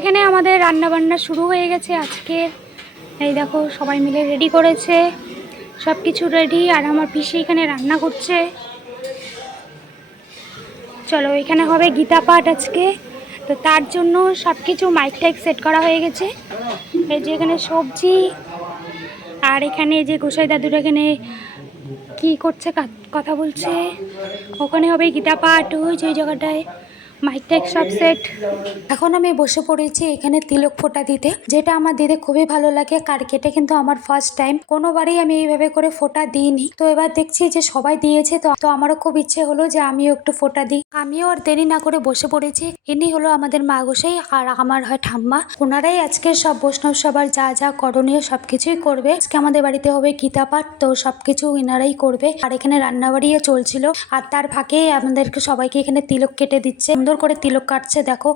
এখানে আমাদের রান্না বান্না শুরু হয়ে গেছে আজকের এই দেখো, সবাই মিলে রেডি করেছে। সব কিছু রেডি আর আমার পিসি এখানে রান্না করছে। চলো, এখানে হবে গীতা পাঠ আজকে। তো তার জন্য সব কিছু মাইক টাইক সেট করা হয়ে গেছে। এই যে এখানে সবজি, আর এখানে যে গোসাই দাদুর এখানে কি করছে কথা বলছে। ওখানে হবে গীতা পাঠ, ওই যে জায়গাটায় মাইক টাইক সব সেট এখন আমি বসে পড়েছি এখানে তিলক ফোঁটা দিতে, যেটা আমার দিতে খুবই ভালো লাগে। কার কেটে কিন্তু আমার ফার্স্ট টাইম কোনোবারই আমি এইভাবে করে ফোঁটা দিইনি। তো এবার দেখছি যে সবাই দিয়েছে, তো তো আমারও খুব ইচ্ছে হলো যে আমিও একটু ফোঁটা দিই। আমিও আর দেরি না করে বসে পড়েছি। ইনি হলো আমাদের মা গোসাই আর আমার হয় ঠাম্মা। ওনারাই আজকে সব বৈষ্ণব সবার যা যা করণীয় সবকিছুই করবে। আজকে আমাদের বাড়িতে হবে গীতা পাঠ, তো সবকিছু ইনারাই করবে। আর এখানে রান্না বাড়িও চলছিল। আর তার ফাঁকে আমাদেরকে সবাইকে এখানে তিলক কেটে দিচ্ছে। সুন্দর করে তিলক কাটছে দেখো।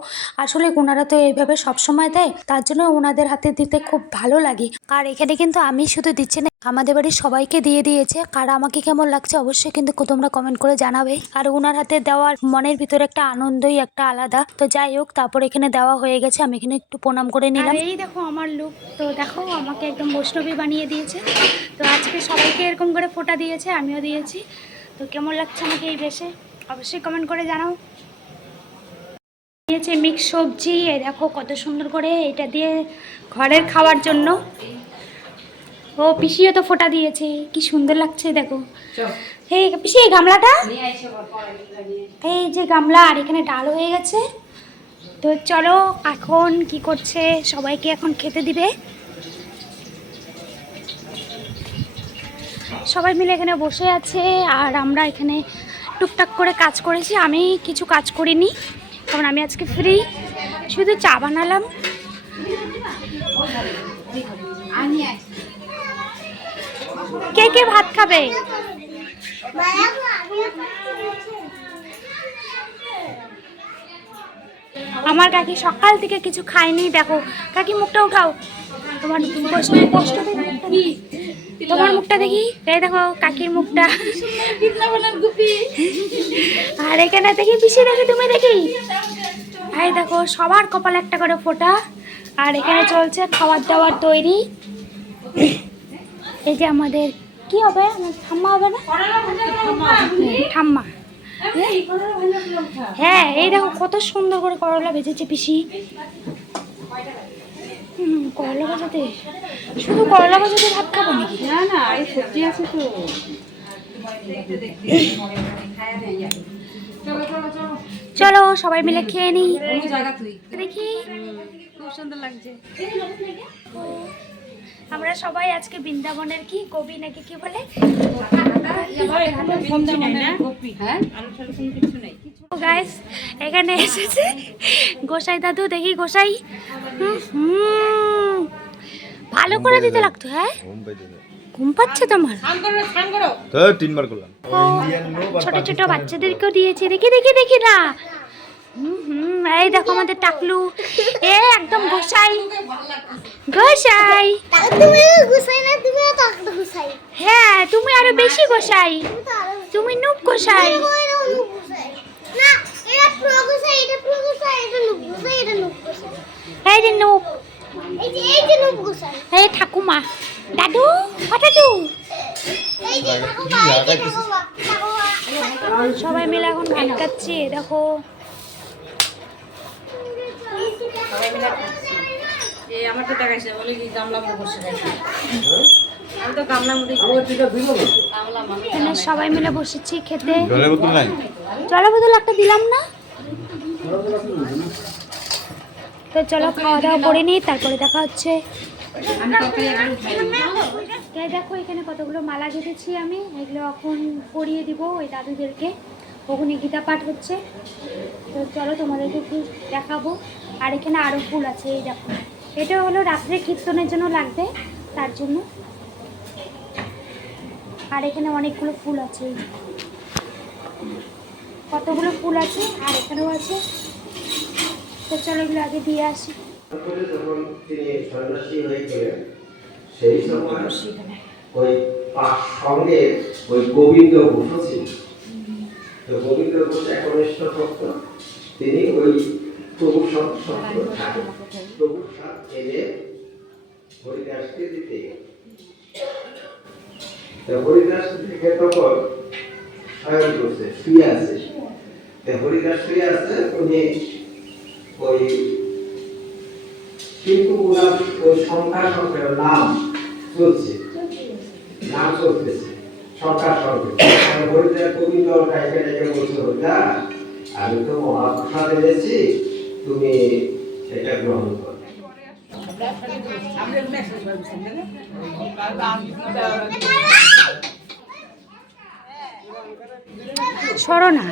আসলে ওনারা তো এইভাবে সবসময় দেয় তার জন্য ওনাদের হাতে দিতে খুব ভালো লাগে। আর এখানে কিন্তু আমি শুধু দিচ্ছি না আমাদের বাড়ির সবাইকে দিয়ে দিয়েছে। আর আমাকে কেমন লাগছে অবশ্যই কিন্তু তোমরা কমেন্ট করে জানাবে। আর ওনার হাতে দেওয়ার মনের ভিতরে একটা আনন্দই একটা আলাদা। তো যাই হোক তারপর এখানে দেওয়া হয়ে গেছে আমি এখানে একটু প্রণাম করে নিলাম। এই দেখো আমার লুক তো দেখো আমাকে একদম বৈষ্ণবী বানিয়ে দিয়েছে। তো আজকে সবাইকে এরকম করে ফোটা দিয়েছে আমিও দিয়েছি। তো কেমন লাগছে আমাকে এই বেশে অবশ্যই কমেন্ট করে জানাও। দিয়েছে মিক্স সবজি এই দেখো কত সুন্দর করে এটা দিয়ে ঘরের খাওয়ার জন্য। ও পিসিও তো ফোটা দিয়েছে কি সুন্দর লাগছে দেখো। এই পিসি এই গামলাটা? এই যে গামলা আর এখানে ডাল হয়ে গেছে। তো চলো এখন কি করছে সবাইকে এখন খেতে দিবে। সবাই মিলে এখানে বসে আছে আর আমরা এখানে টুকটাক করে কাজ করেছি আমি কিছু কাজ করিনি। কারণ আমি আজকে ফ্রি শুধু চা বানালাম। কে কে ভাত খাবে? আমার কাকি সকাল থেকে কিছু খায়নি দেখো। কাকি মুখটা উঠাও। তোমার কষ্ট কষ্ট মুখটা দেখি। তোমার মুখটা দেখি? এই দেখো কাকির মুখটা। আর এখানে দেখি পিসি দেখি তুমি দেখি। এই দেখো সবার কপালে একটা করে ফোটা। আর এখানে চলছে খাবার দাবার তৈরি। এই যে আমাদের কি হবে? আমার ঠাম্মা হবে না? ঠাম্মা। হ্যাঁ এই দেখো কত সুন্দর করে করলা ভেজেছে পিসি। করলা ভাজাতে। শুধু করলা ভাজাতে ভাত খাব নাকি? না না এই সবজি আছে তো। চলো সবাই মিলে খেয়ে নিই দেখি। খুব সুন্দর লাগছে। আমরা সবাই আজকে বৃন্দাবনের কি? কবি নাকি কি বলে? গাইস এখানে এসেছে গোসাই দাদু দেখি গোসাই। ভালো করে দিতে লাগতো হ্যাঁ? ঘুম পাচ্ছে তোমার? তিনবার করলাম। ছোট ছোট বাচ্চাদেরকেও দিয়েছে। দেখি দেখি দেখি না। হুম এই দেখো আমাদের টাকলু। এ একদম গোসাই। গোসাই। তুমি গুছাই না তুমিও তো একটা গুছাই হ্যাঁ তুমি আরও বেশি গোসাই। তুমি নুপ গোসাই। না এটা প্রো গুছাই এটা প্রো গুছাই এটা নুপ গুছাই এটা নুপ গুছাই এই যে নুপ এই যে এই যে নুপ গুছাই এই ঠাকুমা। দাদু ও দাদু এই যে ঠাকুমা এই যে ঠাকুমা ঠাকুমা। সবাই মিলে এখন ভাত খাচ্ছি এ দেখো এই আমার তো দেখাইছে বলে কি গামলা মধ্যে বসে খাইছি আমি তো মধ্যে গামলা মানে সবাই মিলে বসেছি খেতে। জলের বোতল নাই? জলের বোতল একটা দিলাম না। তো চলো খাওয়া দাওয়া করে নিই তারপরে দেখা হচ্ছে। তাই দেখো এখানে কতগুলো মালা গেঁথেছি আমি। এগুলো এখন পরিয়ে দিব ওই দাদুদেরকে। ওখানে গীতা পাঠ হচ্ছে। তো চলো তোমাদেরকে একটু দেখাবো। আর এখানে আরও ফুল আছে, এই দেখো। এটা হলো রাত্রে কীর্তনের জন্য লাগবে, তার জন্য। আর এখানে অনেকগুলো ফুল আছে কতগুলো ফুল আছে, আর এখানেও আছে। তো চলো এগুলো আগে দিয়ে আসি। তিনি ওই প্রভুর প্রভুর সাথ এনে হরিদাসকে দিতে। হরিদাস দেখে তখন শয়ন করছে শুয়ে আছে। হরিদাস শুয়ে আছে উনি ওই কিন্তু ওনার ওই সংখ্যা সংখ্যা নাম চলছে। নাম চলতেছে সংখ্যার সঙ্গে হরিদাস গোবিন্দ টাইপের ডেকে বলছে হরিদাস আমি তো মহাপ্রসাদ এনেছি তুমি এটা গ্রহণ করো। না।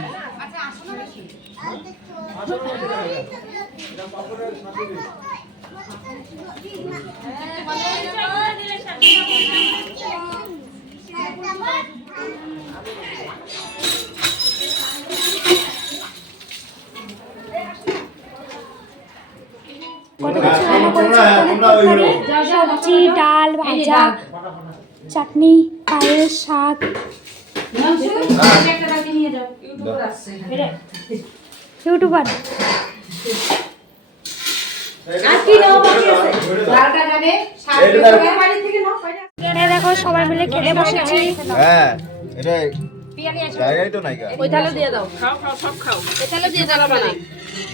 সবজি ডাল ভাজা চাটনি পায়েস শাক। যাও। ইউটিউবার দেখো। সবাই মিলে খেতে বসেছি। হ্যাঁ জায়গাই তো নাই ওই দিয়ে দাও। খাও খাও সব খাও। দিয়ে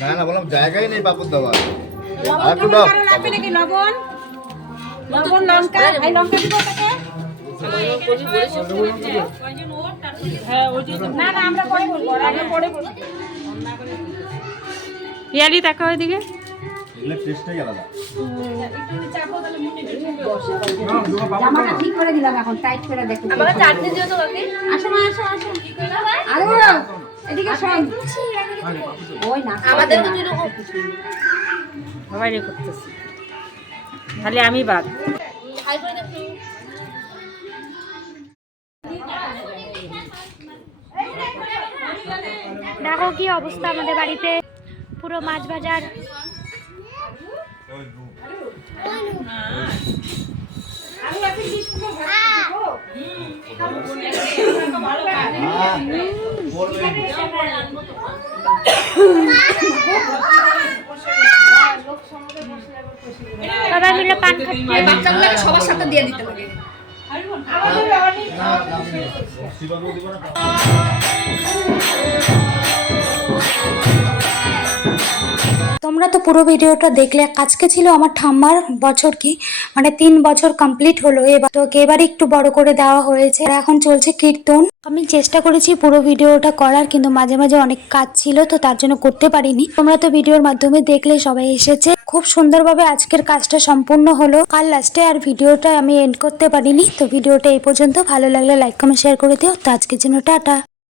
না না বললাম জায়গাই নেই পাপড় দেওয়া। আর দাও লাগবে নাকি লবণ? লবণ লঙ্কা এই লঙ্কা দিব তাকে? পিয়ালি দেখা ওইদিকে জামাটা ঠিক করে দিলাম এখন টাইট করে দেখো চাটনি দিও আসো মা আসো আসো। আরে এদিকে শোন। ওই না আমাদের তো এরকম সবাই রে করতেছি খালি আমি বাদ। দেখো কি অবস্থা আমাদের বাড়িতে। পুরো মাছ বাজার। সবাই মিলে পান খাচ্ছে। বাচ্চাগুলোকে সবার সাথে দিয়ে দিতে হবে। তোমরা তো পুরো ভিডিওটা দেখলে। আজকে ছিল আমার ঠাম্মার বছর কি? মানে তিন বছর কমপ্লিট হলো এবার। তো এবারে একটু বড় করে দেওয়া হয়েছে। আর এখন চলছে কীর্তন। আমি চেষ্টা করেছি পুরো ভিডিওটা করার, কিন্তু মাঝে মাঝে অনেক কাজ ছিল, তো তার জন্য করতে পারিনি। তোমরা তো ভিডিওর মাধ্যমে দেখলে, সবাই এসেছে। খুব সুন্দরভাবে আজকের কাজটা সম্পূর্ণ হলো। কাল লাস্টে আর ভিডিওটা আমি এন্ড করতে পারিনি। তো ভিডিওটা এই পর্যন্ত। ভালো লাগলে লাইক কমেন্ট শেয়ার করে দিও। তো আজকের জন্য টাটা।